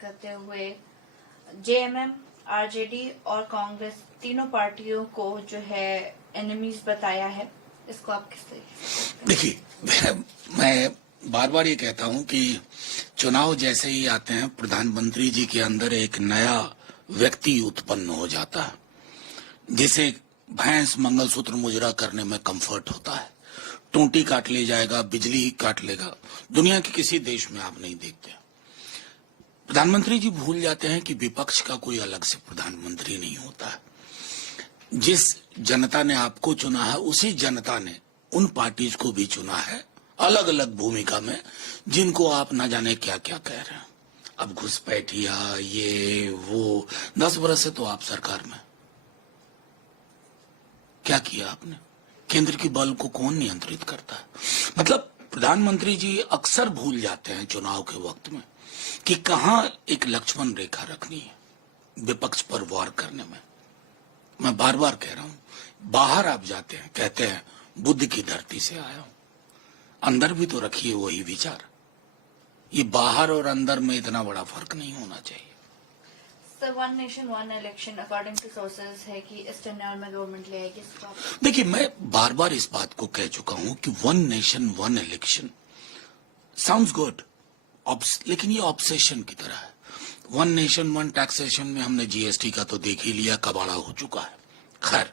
करते हुए JMM, RJD और कांग्रेस तीनों पार्टियों को जो है एनिमीज बताया है। इसको आप किस तरीके? देखिए, मैं बार बार ये कहता हूं कि चुनाव जैसे ही आते हैं प्रधानमंत्री जी के अंदर एक नया व्यक्ति उत्पन्न हो जाता है, जिसे भैंस मंगलसूत्र मुजरा करने में कंफर्ट होता है। टूटी काट ले जाएगा, बिजली ही काट लेगा। दुनिया के किसी देश में आप नहीं देखते। प्रधानमंत्री जी भूल जाते हैं कि विपक्ष का कोई अलग से प्रधानमंत्री नहीं होता है। जिस जनता ने आपको चुना है उसी जनता ने उन पार्टीज को भी चुना है अलग अलग भूमिका में, जिनको आप ना जाने क्या क्या कह रहे हैं। अब घुसपैठिया ये वो, 10 बरस से तो आप सरकार में क्या किया आपने? केंद्र की बल को कौन नियंत्रित करता है? मतलब प्रधानमंत्री जी अक्सर भूल जाते हैं चुनाव के वक्त में कि कहां एक लक्ष्मण रेखा रखनी है विपक्ष पर वार करने में। मैं बार बार कह रहा हूं, बाहर आप जाते हैं, कहते हैं बुद्ध की धरती से आया हूं, अंदर भी तो रखिए वही विचार। ये बाहर और अंदर में इतना बड़ा फर्क नहीं होना चाहिए। Sir, one nation one election according to sources है कि इस टेन्योर में गवर्नमेंट ले आएगी। देखिए, मैं बार बार इस बात को कह चुका हूं कि one nation one election sounds good, लेकिन ये ऑब्सेशन की तरह है। वन नेशन वन टैक्सेशन में हमने जीएसटी का तो देख ही लिया, कबाड़ा हो चुका है। खैर,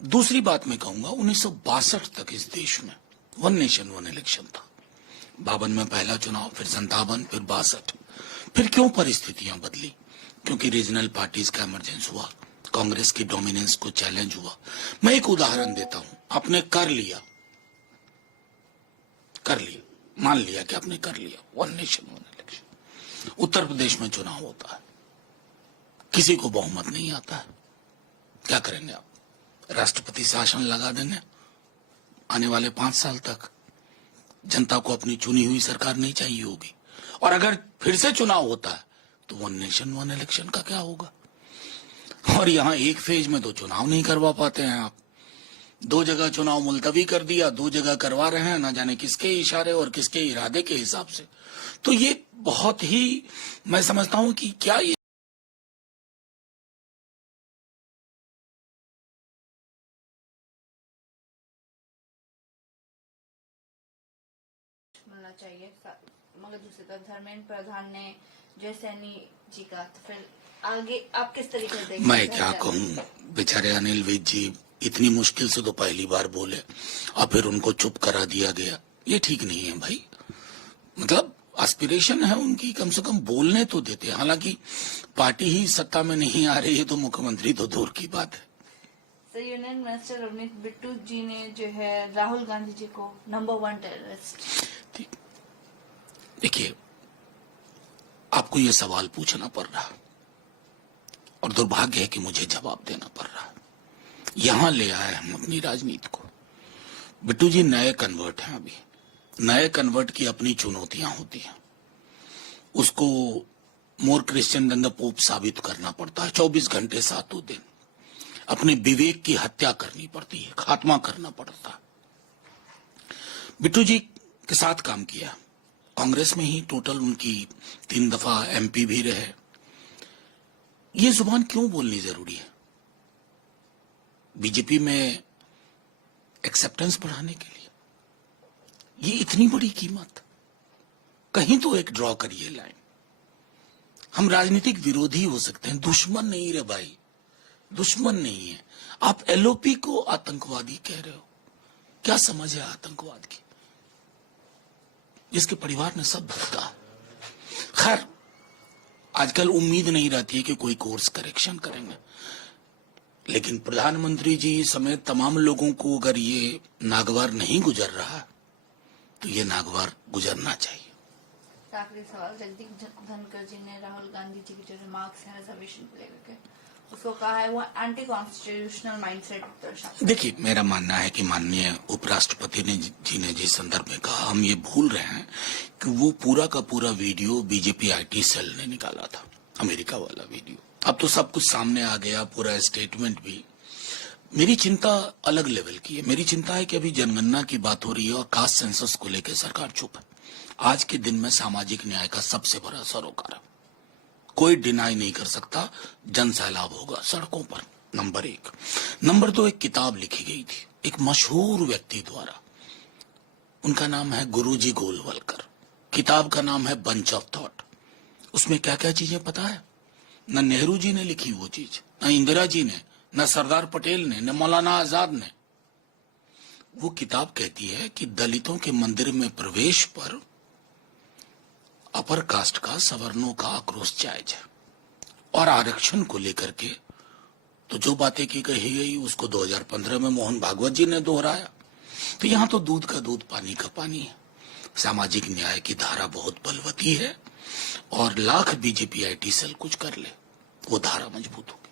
दूसरी बात मैं कहूंगा, 1962 तक इस देश में वन नेशन वन इलेक्शन था। 52 में पहला चुनाव, फिर 57, फिर 62। फिर क्यों परिस्थितियां बदली? क्योंकि रीजनल पार्टीज का इमरजेंस हुआ, कांग्रेस की डोमिनेंस को चैलेंज हुआ। मैं एक उदाहरण देता हूं। आपने कर लिया, मान लिया कि आपने कर लिया one nation one election. Uttar Pradesh में चुनाव होता है, किसी को बहुमत नहीं आता है, क्या करेंगे आप? राष्ट्रपति शासन लगा देंगे आने वाले 5 साल तक। जनता को अपनी चुनी हुई सरकार नहीं चाहिए होगी। और अगर फिर से चुनाव होता है तो वन नेशन वन इलेक्शन का क्या होगा? और यहां एक फेज में तो चुनाव नहीं करवा पाते हैं आप। 2 जगह चुनाव मुलतवी कर दिया, 2 जगह करवा रहे हैं, ना जाने किसके इशारे और किसके इरादे के हिसाब से। तो ये बहुत ही, मैं समझता हूं कि क्या ये मिलना चाहिए। मगर दूसरी तरफ धर्मेंद्र प्रधान ने जय सैनी जी का, तो फिर आगे आप किस तरीके से देखेंगे? मैं क्या कहूं, बेचारे अनिल विज जी इतनी मुश्किल से तो पहली बार बोले और फिर उनको चुप करा दिया गया। ये ठीक नहीं है भाई। मतलब एस्पिरेशन है उनकी, कम से कम बोलने तो देते। हालांकि पार्टी ही सत्ता में नहीं आ रही है तो मुख्यमंत्री तो दूर की बात है। Sir, union minister Ravneet Bittu ji ने जो है राहुल गांधी जी को नंबर 1 टेररिस्ट। देखिए, आपको ये सवाल पूछना पड़ रहा और दुर्भाग्य है कि मुझे जवाब देना पड़ रहा। यहां ले आए हम अपनी राजनीति को। बिट्टू जी नए कन्वर्ट हैं। अभी नए कन्वर्ट की अपनी चुनौतियां होती हैं। उसको मोर क्रिश्चियन देन द पोप साबित करना पड़ता है। 24 घंटे 7 दिन अपने विवेक की हत्या करनी पड़ती है, खात्मा करना पड़ता है। बिट्टू जी के साथ काम किया, कांग्रेस में ही टोटल उनकी 3 दफा एमपी भी रहे। ये जुबान क्यों बोलनी जरूरी है? बीजेपी में एक्सेप्टेंस बढ़ाने के लिए ये इतनी बड़ी कीमत? कहीं तो एक ड्रॉ करिए लाइन। हम राजनीतिक विरोधी हो सकते हैं, दुश्मन नहीं रे भाई, दुश्मन नहीं है। आप एलओपी को आतंकवादी कह रहे हो, क्या समझ है आतंकवाद की? जिसके परिवार ने सब भटका। खैर, आजकल उम्मीद नहीं रहती है कि कोई कोर्स करेक्शन करेंगे, लेकिन प्रधानमंत्री जी समेत तमाम लोगों को अगर ये नागवार नहीं गुजर रहा तो ये नागवार गुजरना चाहिए। आखिरी सवाल, जगदीप धनखड़ जी ने राहुल गांधी जी की जो रिमार्क्स हैं रिजर्वेशन को लेकर के, उसको कहा है वो एंटी कॉन्स्टिट्यूशनल माइंडसेट दर्शाता है। देखिए, मेरा मानना है कि माननीय उपराष्ट्रपति जी ने जिस संदर्भ में कहा, हम ये भूल रहे हैं कि वो पूरा का पूरा वीडियो बीजेपी आईटी सेल ने निकाला था, अमेरिका वाला वीडियो। अब तो सब कुछ सामने आ गया, पूरा स्टेटमेंट भी। मेरी चिंता अलग लेवल की है। मेरी चिंता है कि अभी जनगणना की बात हो रही है और कास्ट सेंसस को लेकर सरकार चुप है। आज के दिन में सामाजिक न्याय का सबसे बड़ा सरोकार है। कोई डिनाई नहीं कर सकता, जन सैलाब होगा सड़कों पर। नंबर 1। नंबर 2, एक किताब लिखी गई थी एक मशहूर व्यक्ति द्वारा, उनका नाम है गुरुजी गोलवलकर। किताब का नाम है बंच ऑफ थॉट। उसमें क्या क्या चीजें पता है? न नेहरू जी ने लिखी वो चीज, न इंदिरा जी ने, न सरदार पटेल ने, न मौलाना आजाद ने। वो किताब कहती है कि दलितों के मंदिर में प्रवेश पर अपर कास्ट का, सवर्णों का आक्रोश जायज है। और आरक्षण को लेकर के तो जो बातें की कही गई उसको 2015 में मोहन भागवत जी ने दोहराया। तो यहां तो दूध का दूध पानी का पानी है। सामाजिक न्याय की धारा बहुत बलवती है और लाख बीजेपी आईटी सेल कुछ कर ले, वो धारा मजबूत होगी।